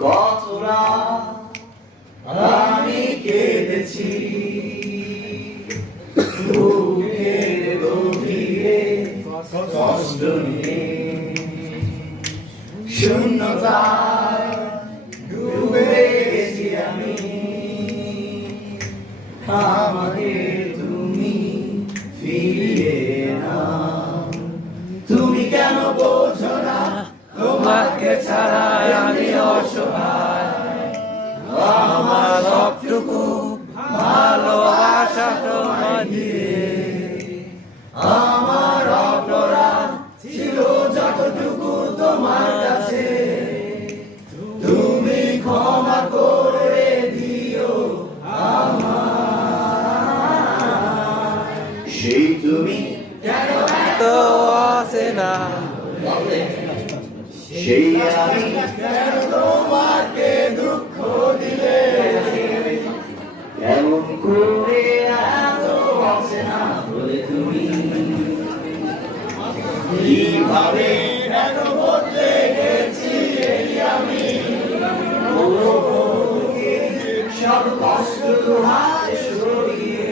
কতরা আমি কেঁদেছি বুকের গভীরে কষ্ট নিয়ে, শূন্যতায় ডুবে গেছি আমি। আমাকে তুমি ফিরিয়ে নাও, তুমি কেন বোঝো না তোমাকে ছাড়া আমি অসহায়। আমার সবটুকু ভালোবাসা তোমায় দিয়ে, আমার অপরাধ ছিল যতটুকু তোমার কাছে, তুমি ক্ষমা করে দিও আমায়। সেই তুমি কেন তো আসে না, সেই আমি কেন তোমাকে দুঃখ দিলে, এমন করে এত আসে না বলে তুমি কিভাবে কেন বদলে গেছি এই আমি। সব কষ্ট হাত সরিয়ে